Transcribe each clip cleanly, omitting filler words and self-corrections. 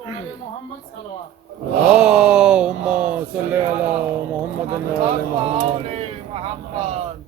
وعلى محمد صلوات اللهم صل على محمد وعلى محمد. محمد.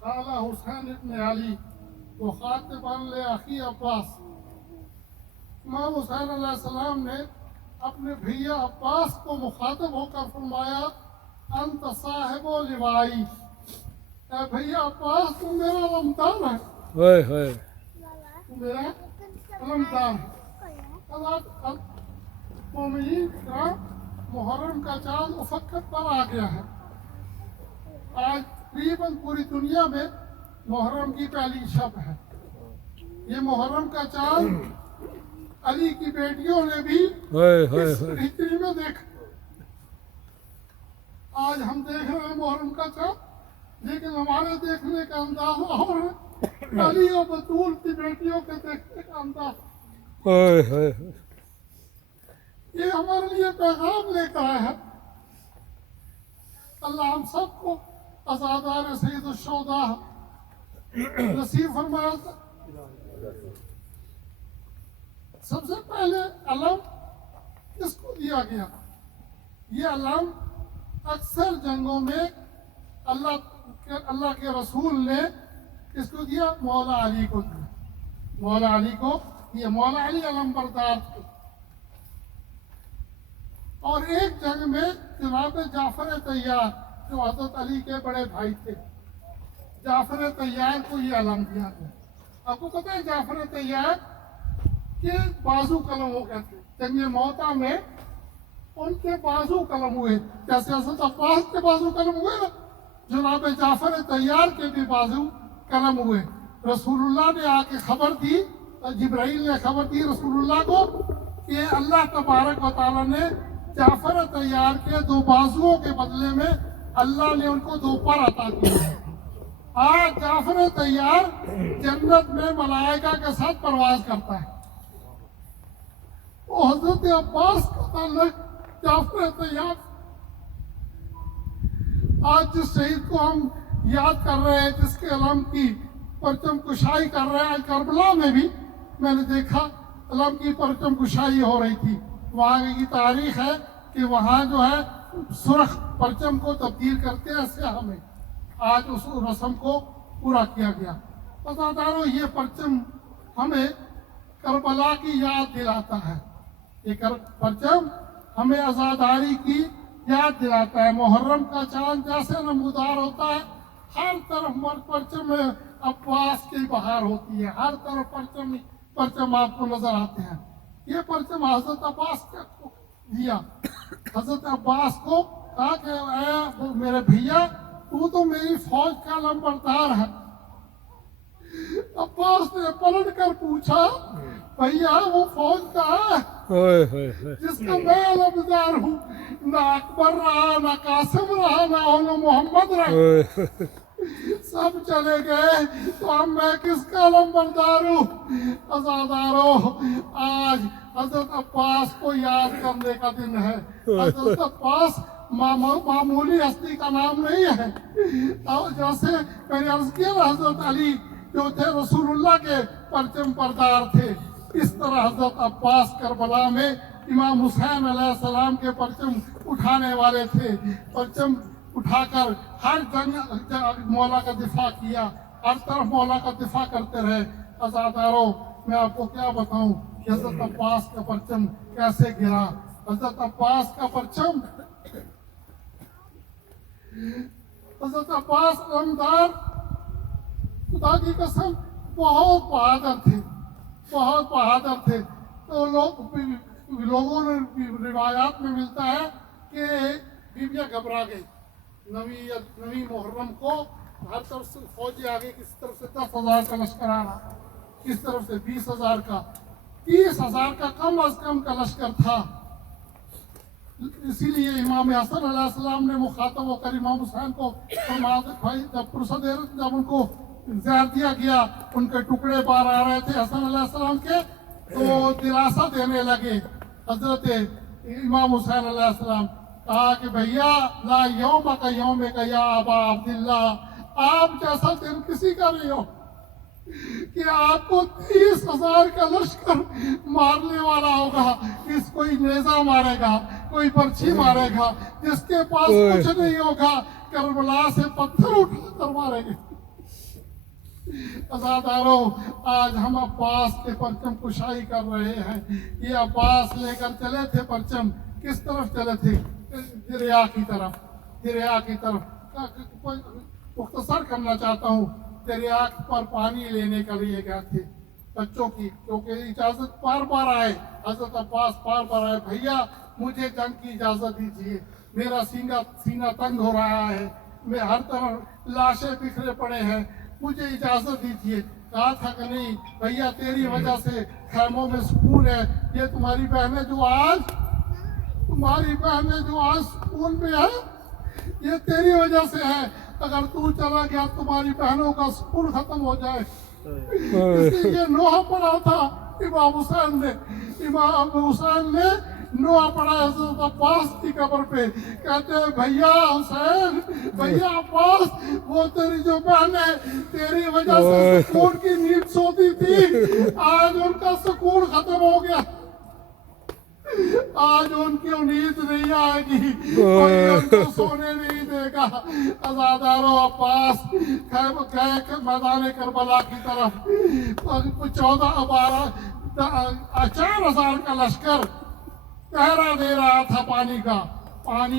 قال حسین ابن علی مخاطبا لأخی عباس، امام حسین علیہ السلام نے اپنے بھیا عباس کو مخاطب ہو کر فرمایا انت صاحب و لوائی، اے بھیا عباس تم میرا علمدار ہے، ہوئے ہوئے تم میرا علمدار ہے۔ مومنین کا محرم کا چاند افق پر آ گیا ہے۔ آج تقریباً پوری دنیا میں محرم کی پہلی شب ہے۔ یہ محرم کا چاند علی کی بیٹیوں نے بھی ہوئے ہوئے اس ہوئے ہجری میں دیکھا۔ آج ہم دیکھ رہے ہیں محرم کا چاند، لیکن ہمارے دیکھنے کا انداز اور ہے، علی اور بطول کی بیٹیوں کے دیکھنے کا انداز۔ ہوئے ہوئے ہوئے. یہ ہمارے لیے پیغام لے کر آیا ہے۔ اللہ ہم سب کو عزادار سید الشہداء نصیب فرمایا تھا۔ سب سے پہلے علم کس کو دیا گیا؟ یہ علم اکثر جنگوں میں اللہ کے رسول نے کس کو دیا؟ مولا علی کو دیا۔ مولا علی کو یہ مولا علی علم بردار تھے۔ اور ایک جنگ میں جناب جعفر طیار جو حضرت علی کے بڑے بھائی تھے، جعفر طیار کو یہ علم دیا گیا۔ آپ کو پتہ ہے جعفر طیار کے بازو قلم ہو گئے تھے، جنگ موتا میں ان کے بازو قلم ہوئے، جیسے حضرت عباس کے بازو قلم ہوئے نا، جناب جعفر طیار کے بھی بازو قلم ہوئے۔ رسول اللہ نے آ کے خبر دی، جبرائیل نے خبر دی رسول اللہ کو کہ اللہ تبارک و تعالیٰ نے جعفر طیار کے دو بازوؤں کے بدلے میں اللہ نے ان کو دو پر عطا کیا۔ آج جعفر طیار جنت میں ملائکہ کے ساتھ پرواز کرتا ہے۔ وہ حضرت عباس کا تعلق جعفر طیار۔ آج جس شہید کو ہم یاد کر رہے ہیں، جس کے علم کی پرچم کشائی کر رہے ہیں، آج کربلا میں بھی میں نے دیکھا علم کی پرچم کشائی ہو رہی تھی۔ وہاں کی تاریخ ہے کہ وہاں جو ہے سرخ پرچم کو تبدیل کرتے ہیں سیاہ میں۔ آج اس رسم کو پورا کیا گیا۔ عزادارو، یہ پرچم ہمیں کربلا کی یاد دلاتا ہے۔ یہ پرچم ہمیں عزاداری کی یاد دلاتا ہے۔ محرم کا چاند جیسے نمودار ہوتا ہے، ہر طرف پرچم میں عباس کی بہار ہوتی ہے، ہر طرف پرچم آپ کو نظر آتے ہیں۔ یہ پرچم حضرت عباس کو دیا۔ حضرت عباس کو کہا کہ اے میرے بھیا، تو میری فوج کا علمبردار ہے۔ عباس نے پلٹ کر پوچھا، بھیا وہ فوج کہاں ہے ہوئے ہوئے ہوئے. جس کا میں علمدار ہوں؟ نہ اکبر رہا، نہ قاسم رہا، نہ محمد رہا، ہوئے ہوئے. سب چلے گئے، تو اب میں کس کا علمبردار ہوں؟ عزادارو، آج حضرت عباس کو یاد کرنے کا دن ہے۔ حضرت عباس معمولی ہستی کا نام نہیں ہے۔ اور جیسے میں نے عرض کیا نا، حضرت علی جو تھے رسول اللہ کے پرچم بردار تھے، اس طرح حضرت عباس کربلا میں امام حسین علیہ السلام کے پرچم اٹھانے والے تھے۔ پرچم اٹھا کر ہر جنگ مولا کا دفاع کیا، ہر طرف مولا کا دفاع کرتے رہے۔ عزادارو، میں آپ کو کیا بتاؤں کہ حضرت عباس کا پرچم کیسے گرا۔ حضرت عباس کا پرچم، حضرت عباس علمدار خدا کی قسم بہت بہادر تھے، بہت بہادر تھے۔ تو لوگوں نے روایات میں ملتا ہے کہ بیویاں گھبرا گئی۔ نویں محرم کو ہر طرف سے فوجی آگے، کس طرف سے 10,000 کا لشکر آ رہا، کس طرف سے 20,000 کا، 30,000 کا کم از کم کا لشکر تھا۔ اسی لیے امام حسن علیہ السلام نے مخاطب ہو کر امام حسین کو فرمایا، بھائی جب ان کو زہر دیا گیا، ان کے ٹکڑے باہر آ رہے تھے حسن علیہ السلام کے، تو دلاسا دینے لگے حضرت امام حسین علیہ السلام۔ کہا کہ بھیا لا یوم کا یوم کا یا ابا عبداللہ، آپ جیسا دن کسی کا نہیں ہو کہ آپ کو 30,000 کا لشکر مارنے والا ہوگا، اس کوئی نیزہ مارے گا، کوئی پرچھی مارے گا، جس کے پاس کچھ نہیں ہوگا کربلا سے پتھر اٹھا کر مارے گے۔ عزادارو، آج ہم عباس کے پرچم کشائی کر رہے ہیں۔ یہ عباس لے کر چلے تھے پرچم، کس طرف چلے تھے؟ دریا کی طرف، دریا کی طرف۔ مختصر کرنا چاہتا ہوں، دریا پر پانی لینے کے لیے گئے تھے بچوں کی، کیونکہ اجازت بار بار آئے، حضرت عباس بار بار آئے، بھیا مجھے جنگ کی اجازت دیجیے، میرا سینہ تنگ ہو رہا ہے، میں ہر طرف لاشیں بکھرے پڑے ہیں، مجھے اجازت دیجیے۔ کہا تھا کہ نہیں بھیا، تیری وجہ سے خیموں میں سکون ہے، یہ تمہاری بہنیں جو آج سکون میں ہے، یہ تیری وجہ سے ہے، اگر تو چلا گیا تمہاری بہنوں کا سکون ختم ہو جائے۔ اسی یہ نوحہ پڑھا تھا امام حسین نے نوحہ پڑھا حضرت عباس کی قبر پہ، کہتے ہیں بھیا حسین، بھیا عباس، وہ تیری جو بہنیں تیری وجہ سے سکون کی نیند سوتی تھی، آج ان کا سکون ختم ہو گیا، آج ان کی نیند نہیں آئے گی، کوئی ان کو سونے نہیں دے گا۔ عزادارو، عباس گئے میدان کربلا کی طرف، 4,000 کا لشکر پہرا دے رہا تھا، پانی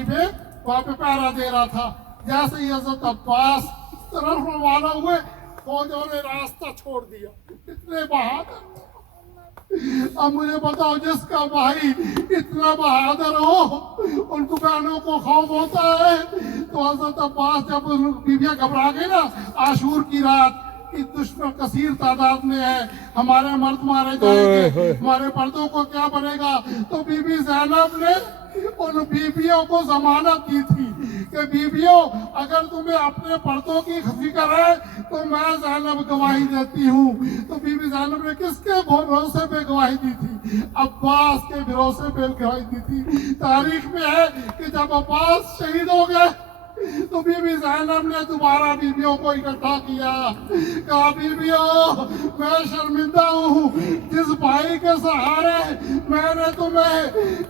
پہ وہاں پہ پہرا دے رہا تھا۔ جیسے ہی حضرت عباس طرف روانہ ہوئے، فوجوں نے راستہ چھوڑ دیا، اتنے بہادر۔ اب مجھے بتاؤ، جس کا بھائی اتنا بہادر ہو، ان کو بہنوں کو خوف ہوتا ہے، تو حضرت عباس جب بیویاں گھبرا گئی نا، عاشور کی رات، کہ دشمن کثیر تعداد میں ہے، ہمارے مرد مارے جائیں گے، ہمارے مردوں کو کیا بنے گا، تو بی بی زینب نے ان بیویوں کو ضمانت دی تھی کہ بیویوں، اگر تمہیں اپنے پردوں کی فکر ہے تو میں زینب گواہی دیتی ہوں۔ تو بی بی زینب نے کس کے بھروسے پہ گواہی دی تھی؟ عباس کے بھروسے پہ گواہی دی تھی۔ تاریخ میں ہے کہ جب عباس شہید ہو گئے تو بی بی زینب نے دوبارہ بیویوں کو اکٹھا کیا، کہا بیویوں، میں شرمندہ ہوں، جس بھائی کے سہارے میں نے تمہیں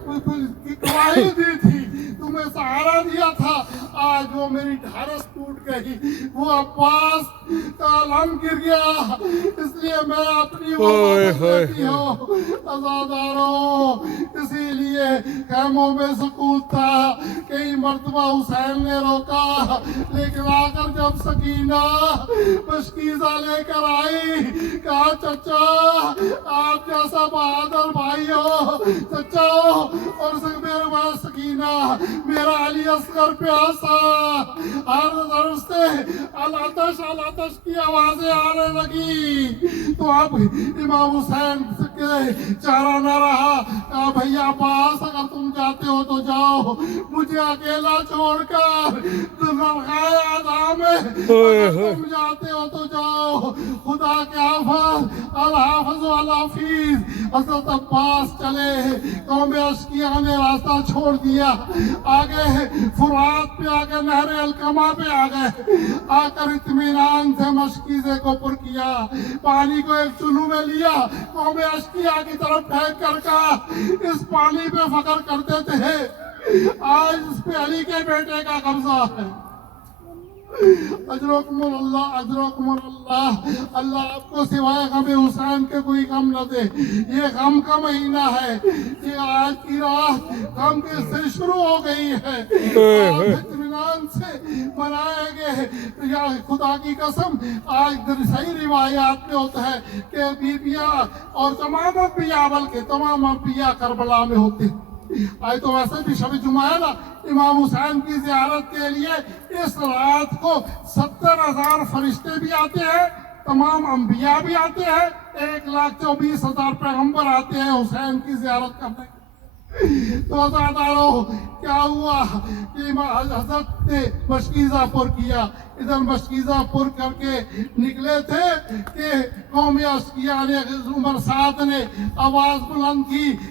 گواہی دی تھی، تمہیں سہارا دیا تھا، آج وہ میری ڈھارس ٹوٹ گئی، وہ عباس کا علم گر گیا، اس لیے میں اپنی وفاداری دیتی ہوں۔ عزادارو، اسی لیے خیموں میں سکوت تھا، کئی مرتبہ حسین نے روکا، لیکن آ کر جب سکینہ مشکیزہ لے کر آئی، کہا چچا آپ جیسا بہادر بھائی ہو چچا، اور میرے پاس سکینہ، میرا علی اصغر پیاسا، ہر طرف سے الاتش کی آوازیں آنے لگی، تو اب امام حسین کے چارہ نہ رہا، کہا بھیا عباس، اگر تم جاتے ہو تو جاؤ، مجھے اکیلا چھوڑ کر دلخائے اعظام میں، اگر تم جاتے ہو تو جاؤ، خدا کے حافظ، الحافظ والحفیظ۔ حضرت عباس چلے، قوم اشکیہ نے راستہ چھوڑ دیا، آگے فرات پہ آگے نہر الکما پہ آگئے، آ کر اطمینان سے مشکیزے کو پر کیا، پانی کو ایک چلو میں لیا، قوم اشکیہ کی طرف پھینک کر کہا اس پانی پہ فخر کرتے تھے، آج اس پہ علی کے بیٹے کا قبضہ ہے۔ اجرکم اللہ، اجرکم اللہ، اللہ آپ کو سوائے غم حسین کے کوئی غم نہ دے۔ یہ غم کا مہینہ ہے، یہ آج کی رات غم کے سے شروع ہو گئی ہے، آپ اطمینان سے منائے گے۔ یا خدا کی قسم، آج صحیح روایات میں ہوتا ہے کہ بیبیاں اور تمام انبیاء، بلکہ تمام انبیاء کربلا میں ہوتے ہیں۔ آج تو ویسے بھی شب جمعہ ہے نا، امام حسین کی زیارت کے لیے اس رات کو 70,000 فرشتے بھی آتے ہیں، تمام انبیاء بھی آتے ہیں، 1,24,000 پیغمبر آتے ہیں حسین کی زیارت کرنے کے۔ تو عزادارو، کیا ہوا کہ حضرت نے مشکیزہ پر کیا، ادھر مشکیزہ پر کر کے نکلے تھے کہ قوم اشکیہ نے، عمر سعد نے آواز بلند کی